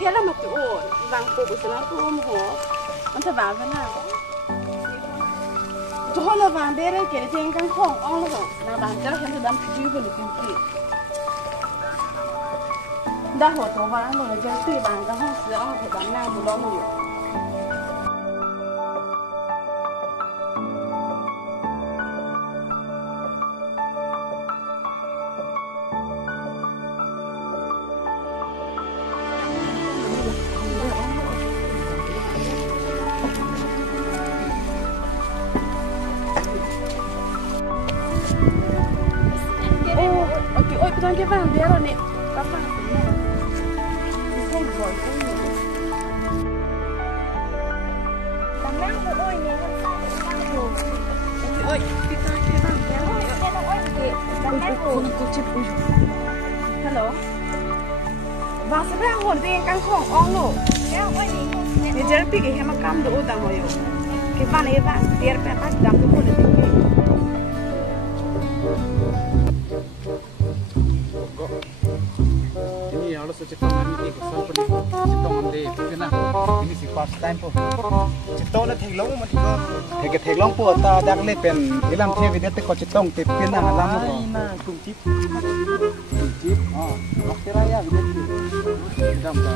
thế là một chỗ ổn vàng phụ của nó cũng hổ nó thật vào thế nào chỗ là vàng đây đấy kể trên căn phòng on là là vàng cho hắn thì đâm chữ vào được cũng kỹ đã hổ tổ vàng rồi cho tùy vàng cáiห้อง sữa on thì đâm nào một đó nhiều ôi cái vàng đấy rồi nè các vàng thế này không gọi cũng nhiều tấm năng của ôi này ôi cái vàng đấy rồi cái nó ôi kì tấm năng của hello và sẽ phải hồn tiền căn phòng on luôn cái ôi này để chơi cái hem cam đồ tao rồi cái vàng này vàng tiền phải bắt đâm được một cái ini kalau secetong ini kesal pun secetong ande tu na ini si first time po secetong na theng long man ko thek thek long po ta dak le pen ilam the video te ko secetong te pen na lam ko na kum chip bakteraya video dam ta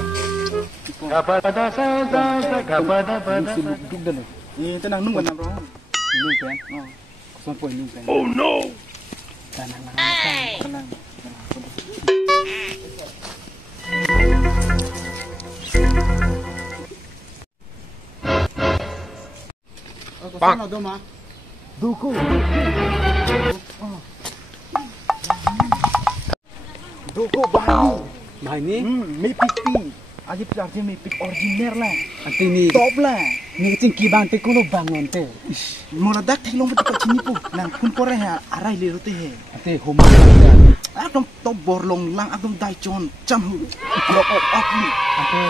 kapada sa kapada pada duk dan ni tenang nung kan bro nung pen son po nung pen oh no tenang Pak. Duku. Duku bahangi. Bahangi? May pipi. Aji plastik may pip original lah. Ati ni. Top lah. Ni cingki bang te kuno bangun te. Mula dak thelong betul kat sini pu. Nang kun kore ha arai le rote he. Ati homa. Akdom top borlong lang akdom dai chon chamhu. Blok op ni. Ati.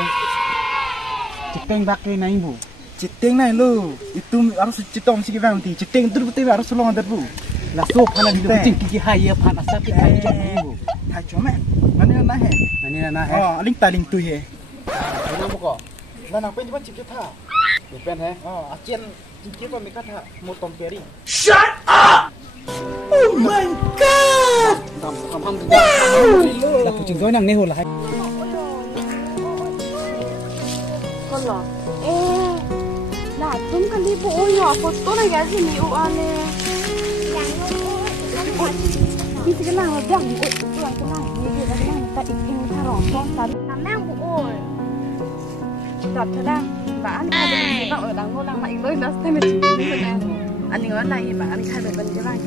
Cipeng bakai nai bu. Citeng nai lo, itu harus citong sih kita nanti. Citeng itu betul harus long ada bu. Lah so panas itu cing kiki haya panas tapi hai jom bu. Hai jom mana nak he? Mana nak he? Oh, aling taling tu he. Mana buka? Mana pen cuma cip cita. Pen he? Oh, acien cip apa mereka tak mau tomperi. Shut up! Oh my god! Kamu tidak. Lah kucing kau nang neho lah. Kalau chúng cần đi bộ nhỏ một tốt này cái gì nhiều ăn nè đi cái nào dặn ôi cái này như thế này tại hình tha rỏ con sắn làm năng bộ ôi đặt thế đang và ăn hai bên bạn ở đằng ngô đang mạnh với nó xem mình chỉ biết này anh nhớ này mà anh hai bên cái này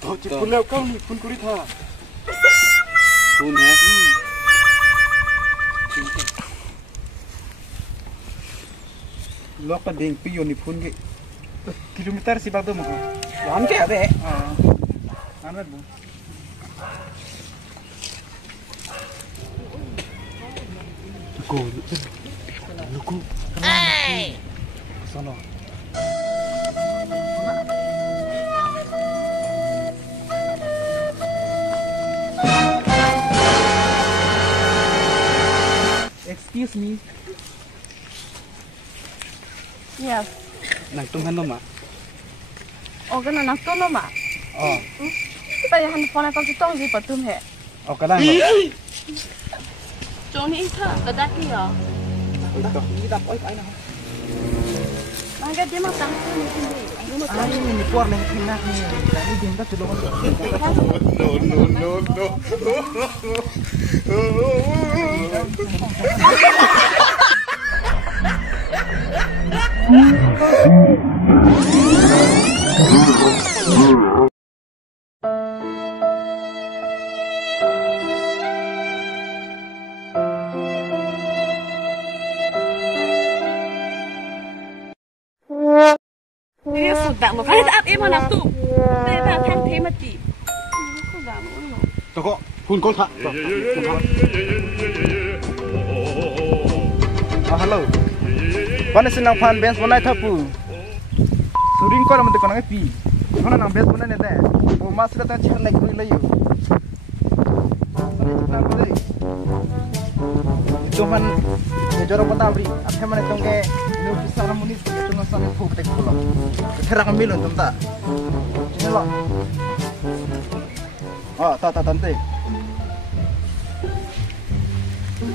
thôi chỉ phun leo không thì phun curi tha phun hả Lok pada yang pion ni pun ke kilometer si bagdo mako. Wan ke ade. Anwar bu. Luku. Hey. Sono. Excuse me. Yes. Nang tung han ma. Oh, cái nang tung ma. Oh. Bây giờ han phone này có cái tung gì bật tung hệ. Oh, cái này. Chỗ này thở, là đắt đi à? Đi đập oi cái nào. Mang cái gì mà tăng cái gì? Anh ini keluar dari kena ni. Tadi dia tak tolong. Dia sudah mau kaya tak em mana tu? Dia tak thang thế mà chỉ. Sudah mau. Toko, phun call thak. Hello. Mana senang fan bench mana thapu? Suring kau nama tekan apa pi? Mana nang bench mana ni dah? Oh mas kata cihar lagi boleh layu. Senang boleh. cuman jorok patah beri. Apa mana itu ke new besar munis itu ngasih aku petek pulau. Terang milun tuh tak. Ini lo. Oh, tak tante.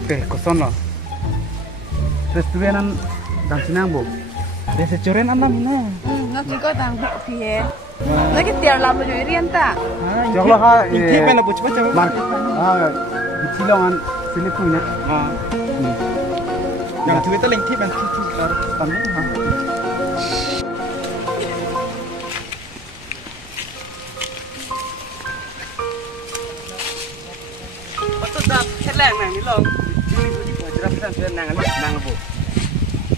Oke, kosan lo. Restoran dan sinang bu. Desa coren anam ina. Nanti kau tangguh dia. Lagi tiar lama jadi rian tak. Jauhlah ha. Ini mana bu cepat. Cilongan sini punya. Yang tu itu lengkap yang tu tamu. Betul tak? Seleng nang ni long. Ini tu di bawah jerap kita nang bu.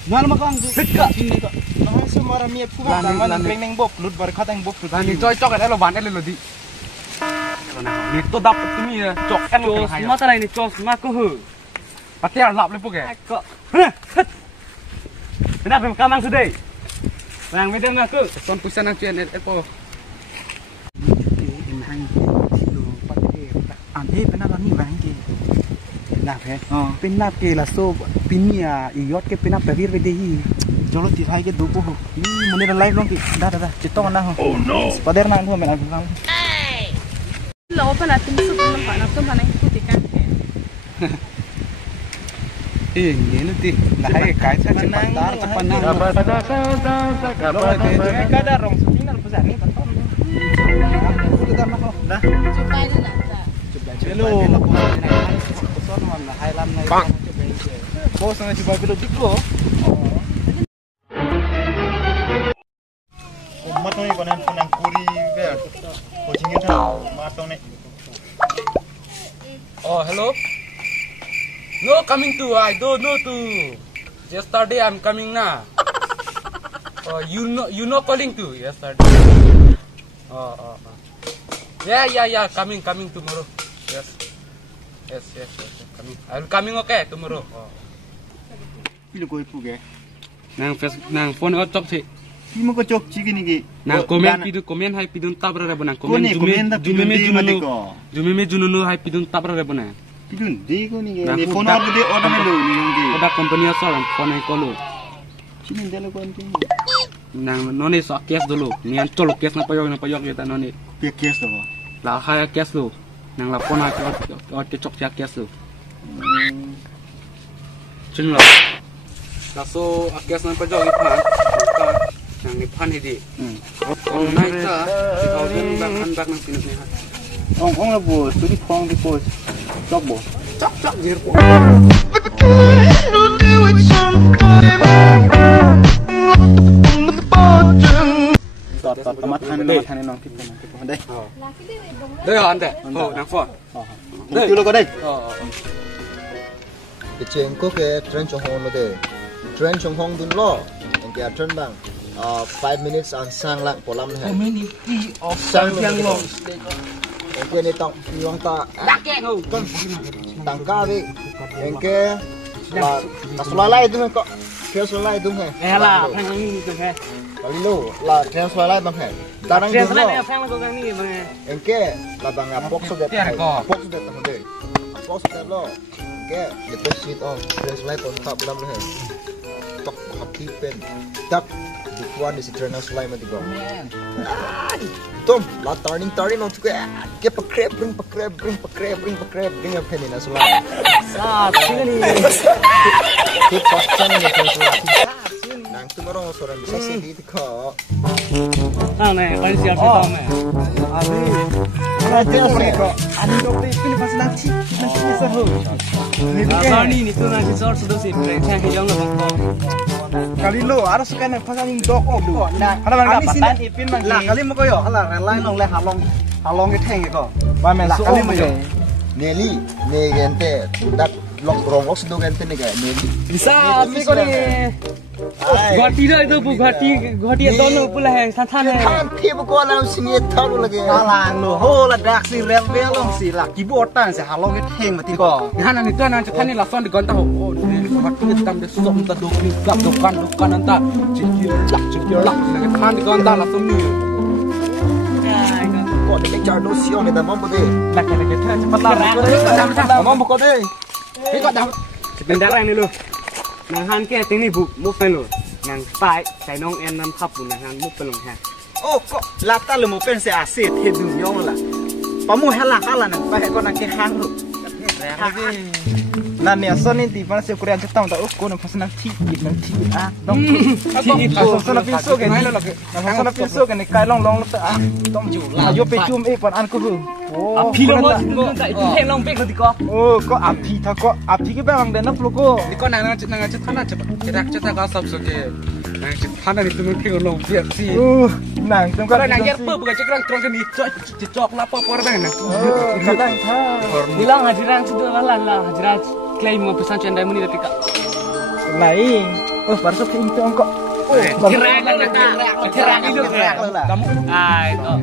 Nang makan dekat sini kok. Nah semua orang miat pun kan nang bob, lut bar kata yang bob. Ni cocok kan lo ban lo di. Ni tu dapat tu ni cocok kan lo. Semua tak ini cocok semua ke. Pasti lap le pun ke. Kok. Kenapa kamang sudah? Nang medan aku. Kon pusan nang cian apa? Ante pernah kami bangke. Nah, pernah ke lah so pinia iot ke pernah perir bedehi. Jolo tirai ke duku. Ini mana live long ki. Dah. Citong nah. Oh no. Pader nang ho men aku kam. Lo apa lah tim sup nampak nak tuh mana ikut ikan. Ini nanti lahir kait saja cepat nang. Kada rong final besar ni betul. Sudah nak dah. Coba itu nak. Hello. Pesan mana Highland naik. Bos nak coba belum diko. Mat ni konan punang kuri be. Coaching nya matong ni. Oh, hello. No coming to. I don't know to. Yesterday I'm coming now. Oh, you know calling to yesterday. Oh. Yeah. Coming tomorrow. Yes. Coming. I will coming okay tomorrow. Oh. Ini kau ipu ke? Nang phone out talk sih. Ini mau kau cik ni ke? Nang komen hai pidun tabra rebo nang komen jume jununu hai pidun tabra rebo nang. Pidun di ko ni ke? Ni phone out de order melu ni nong ke. Oda company asal phone hai kolo. Cini dalo ko anti. Nang noni so cash dulu. Ni an tolo cash na payok kita noni. Pe cash do. La hai cash lu. Nang la phone hai ot ke chok cash lu. Chin lo. La so cash na payok ipan. Nang ipan hidi. Ong nai ta. Kau kan bak nang pinus ni ha. Ong la bu, tu di phone di pos. Chok bo. Chok dir po. Tamat hani nong kita deh. Đây hả anh đấy? Đang phone. Tiêu lo có đây. Cái chuyện có cái train trong hông đấy, train trong hông đun lo, cái train bang, 5 minutes an sang lặng của lâm này. Community of Sang lo. Cái này tặng long ta. Con tặng ca đi. Cái là selain itu kok, kira selain itu kan. lah, phang ini tu hai. Kali lo là treo xoay lại bằng hệ tarang Treo dun xoay lo lại phang lo kan ni bang. engke là bằng box so that box so that tang de box so that lo engke the best sheet on treo xoay on top lam lo he tok hati pen tak dukuan di treo xoay mati go tom la turning on to ke pakrep bring up pen na xoay Sa sini ni. ke pasang ni treo xoay nang tumorong soran bisa sih di ko Ang này con siap si Tom này. Abi. Ada mereka. Ada dokter ini pas nanti seru. Ni tu nak resort sudah sih. Saya hilang lah bang. Kali lo harus kan pas angin dok oh. Nah, kalau mana patan ipin mang. Lah kali mo koyo. Hala relay nong le halong ke theng ko. Ba men su kali mo yo. Neli negente dat lok rong lok sedo gente nega neli Bisa mi ko ni. Ghati dah itu bu ghati dono pula hai san hai. kan phib ko lam singe tharu lage Alang lo ho la dak si rel ve long si la ki bo tan se halong ke theng mati ko. Ngana ni tu nan cekan ni lason di gonta ho. Oh, ghati tam de som ta dok ni gap dokan anta. Cikir lak nak kan di gonta lason ni. ko de char no sion de mom de Nak cepat lah. Ngomong ko deh. Ni ko dah. Sebentar ini lo. Nang ke ting ni bu mu pen lo. Nang pai sai nong en nam khap bu nang mu pen long ha. Oh kok lata lu mau pen se asit hedu yong la. Pamu hala nang pai ko nang ke hang lu. Nah nih asal nih di mana sih Korea Jepang tak ukur nih pas nanti ah dong asal nak pisau kan asal nak pisau kan kai long tu ah dong ayo pecum pan anku tu oh api lo tak itu heng long pek nanti kok oh kok api ke bang dan apa lo Iko nang cetan cetak kau subsuke. Nang cetan itu mungkin long biar sih. nah itu kan Nang yer pe bukan cekrang terang ni cocok lapa porang nang. kadang Bilang hajiran sudah lah hajiran klaim mau pesan cendai muni tapi kak. lain oh baru ke itu kok Cerah itu kamu itu.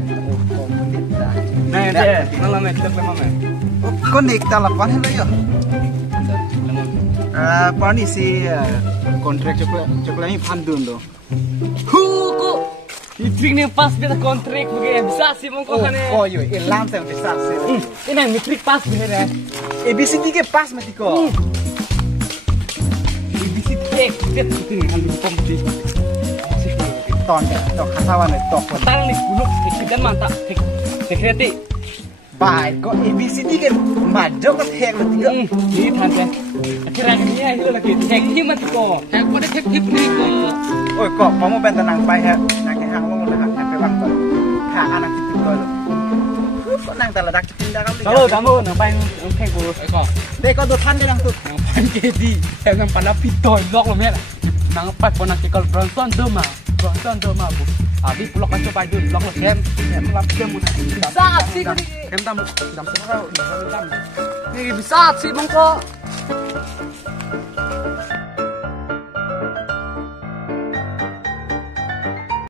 Nah deh, malam kita malam. kok nik talapan hello yo pani si kontrak coklat ini pandun do Huku. Mitrik ni pas beta kontrak begini bisa sih mongko kan ya. oh yo ilang saya bisa sih Ini mitrik pas bener ya. ABCD ke pas mati ko Bisa tek itu nih halu kompetisi. ton to kasawan to Tang nih gunung sekian mantap. Sekreti. baik kok ABCD kan majo ke hek mati ko Ini tante. Akhirnya ini ya itu lagi tek ini mati ko. Hek pada hek hip ni ko. oh kok kamu bentar nang pai hek nang hang lo nang hek pe bang to ha anak itu ko lo kok nang taladak pindah kamu Kalau kamu nampai oke gue. Iko. dek ko do tan de nang tu Nang pan kedi. Nang pan pitoy lok lo mer. Nang pat pon nak kal Bronson doma bu. Abi pulok kan coba dun lok lo kem lap kem mun. Saat sih Kem tam serau. Ini bisa sih mongko.